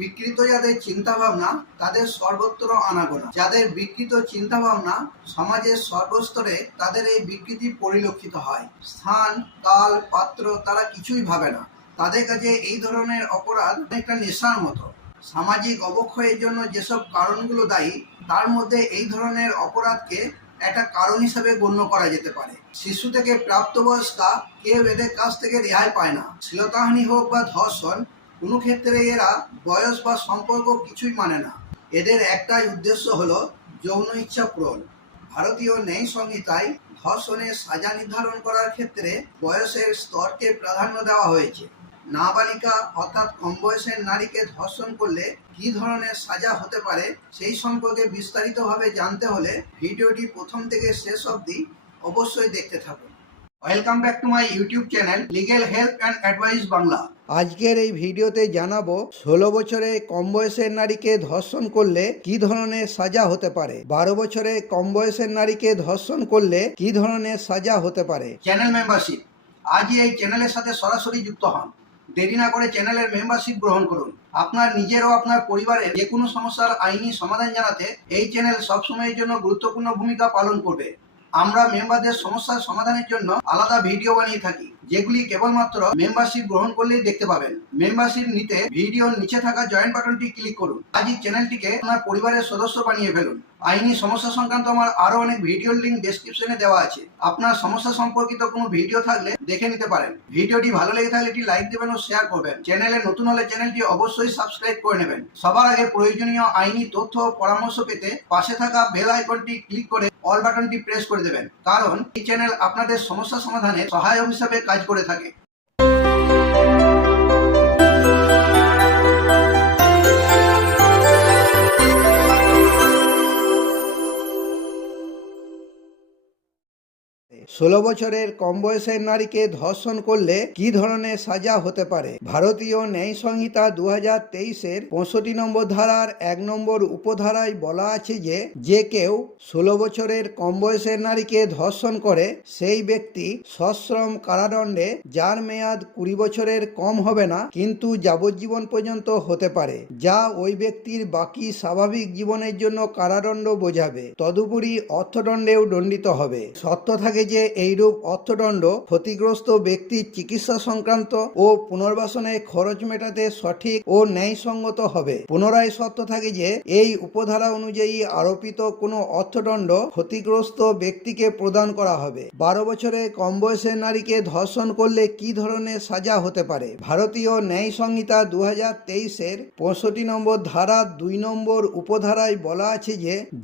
বিকৃত যাদের চিন্তা ভাবনা তাদের সর্বত্র আনাগোনা। যাদের বিকৃত চিন্তা ভাবনা সমাজের সর্বস্তরে তাদের এই বিকৃতি পরিলক্ষিত হয়। স্থান, কাল, পাত্র তারা কিছুই ভাবে না। তাদের কাছে এই ধরনের অপরাধ একটা নেশার মতো। সামাজিক অবক্ষয়ের জন্য যেসব কারণগুলো দায়ী তার মধ্যে এই ধরনের অপরাধকে একটা কারণ হিসেবে গণ্য করা যেতে পারে। শিশু থেকে প্রাপ্তবয়স্কা কেউ এদের কাছ থেকে রেহাই পায় না। শ্লীলতাহানি হোক বা ধর্ষণ, কোনো ক্ষেত্রে এরা বয়স বা সম্পর্ক কিছুই মানে না। এদের একটাই উদ্দেশ্য হলো যৌন ইচ্ছা পূরণ। ভারতীয় ন্যায় সংহিতায় ধর্ষণের সাজা নির্ধারণ করার ক্ষেত্রে বয়সের স্তরকে প্রাধান্য দেওয়া হয়েছে। নাবালিকা অর্থাৎ কম বয়সের নারীকে ধর্ষণ করলে কি ধরনের সাজা হতে পারে সেই সম্পর্কে বিস্তারিতভাবে জানতে হলে ভিডিওটি প্রথম থেকে শেষ অবধি অবশ্যই দেখতে থাকুন। Welcome back to my YouTube channel legal help and advice Bangla. আজকের এই ভিডিওতে জানাবো 16 বছরে কম বয়সের নারীকে ধর্ষণ করলে কি ধরনের সাজা হতে পারে, 12 বছরে কম বয়সের নারীকে ধর্ষণ করলে কি ধরনের সাজা হতে পারে। চ্যানেল মেম্বারশিপ, আজই এই চ্যানেলের সাথে সরাসরি যুক্ত হন। দেরি না করে চ্যানেলের মেম্বারশিপ গ্রহণ করুন। আপনার নিজের ও আপনার পরিবারের যে কোনো সমস্যার আইনি সমাধান জানাতে এই চ্যানেল সবসময়ের জন্য গুরুত্বপূর্ণ ভূমিকা পালন করবে। আমরা মেম্বারদের সমস্যার সমাধানের জন্য আলাদা ভিডিও বানিয়ে থাকি, যেগুলি কেবলমাত্র মেম্বারশিপ গ্রহণ করলেই দেখতে পাবেন। মেম্বারশিপ নিতে ভিডিওর নিচে থাকা জয়েন বাটনটি ক্লিক করুন। আজই চ্যানেলটিকে আপনার পরিবারের সদস্য বানিয়ে ফেলুন। আইনি সমস্যা সংক্রান্ত আমার আরো অনেক ভিডিওর লিঙ্ক ডেসক্রিপশনে দেওয়া আছে। আপনার সমস্যা সম্পর্কিত কোনো ভিডিও থাকলে দেখে নিতে পারেন। ভিডিওটি ভালো লেগে থাকলে একটি লাইক দেবেন ও শেয়ার করবেন। চ্যানেলে নতুন হলে চ্যানেলটি অবশ্যই সাবস্ক্রাইব করে নেবেন। সবার আগে প্রয়োজনীয় আইনি তথ্য ও পরামর্শ পেতে পাশে থাকা বেল আইকনটি ক্লিক করে অল বাটনটি প্রেস করে দেবেন, কারণ এই চ্যানেল আপনাদের সমস্যা সমাধানে সহায়ক হিসাবে কাজ করে থাকে। 16 বছরের কম বয়সের নারীকে ধর্ষণ করলে কি ধরনের সাজা হতে পারে। ভারতীয় ন্যায় সংহিতা 2023-এর 65 নম্বর ধারার 1 নম্বর উপধারায় বলা আছে যে কেউ 16 বছরের কম বয়সের নারীকে ধর্ষণ করে সেই ব্যক্তি সশ্রম কারাদণ্ডে, যার মেয়াদ 20 বছরের কম হবে না কিন্তু যাবজ্জীবন পর্যন্ত হতে পারে, যা ওই ব্যক্তির বাকি স্বাভাবিক জীবনের জন্য কারাদণ্ড বোঝাবে। তদুপরি অর্থদণ্ডেও দণ্ডিত হবে। শর্ত থাকে যে এইরূপ অর্থদণ্ড ক্ষতিগ্রস্ত ব্যক্তির চিকিৎসা সংক্রান্ত ও পুনর্বাসনের খরচ মেটাতে সঠিক ও ন্যায়সঙ্গত হবে। পুনরায় শর্ত থাকে যে এই উপধারা অনুযায়ী আরোপিত কোনো অর্থদণ্ড ক্ষতিগ্রস্ত ব্যক্তিকে প্রদান করা হবে। 12 বছরের কম বয়সের নারীকে ধর্ষণ করলে কি ধরনের সাজা হতে পারে। ভারতীয় ন্যায় সংহিতা 2023-এর 65 নম্বর ধারা 2 নম্বর উপধারায় বলা আছে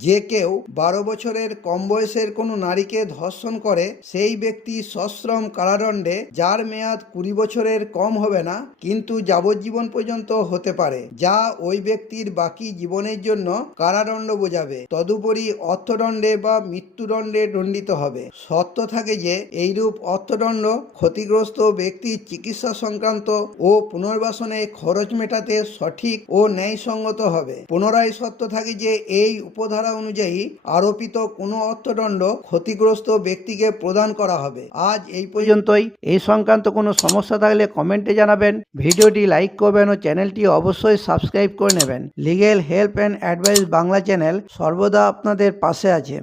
যে কেউ 12 বছরের কম বয়সের কোনো নারীকে ধর্ষণ করে সেই ব্যক্তি সশ্রম কারাদণ্ডে, যার মেয়াদ 20 বছরের কম হবে না কিন্তু যাবজ্জীবন পর্যন্ত হতে পারে, যা ওই ব্যক্তির বাকি জীবনের জন্য কারাদণ্ড বোঝাবে। তদুপরি অর্থদণ্ডে বা মৃত্যুদণ্ডে দণ্ডিত হবে। শর্ত থাকে যে এইরূপ অর্থদণ্ড ক্ষতিগ্রস্ত ব্যক্তির চিকিৎসা সংক্রান্ত ও পুনর্বাসনে খরচ মেটাতে সঠিক ও ন্যায়সঙ্গত হবে। পুনরায় শর্ত থাকে যে এই উপধারা অনুযায়ী আরোপিত কোনো অর্থদণ্ড ক্ষতিগ্রস্ত ব্যক্তিকে প্রদান করা হবে। আজ এই পর্যন্তই। এই সংক্রান্ত কোনো সমস্যা থাকলে কমেন্টে জানাবেন, ভিডিওটি লাইক করবেন ও চ্যানেলটি অবশ্যই সাবস্ক্রাইব করে নেবেন। Legal help and advice Bangla channel সর্বদা আপনাদের পাশে আছে।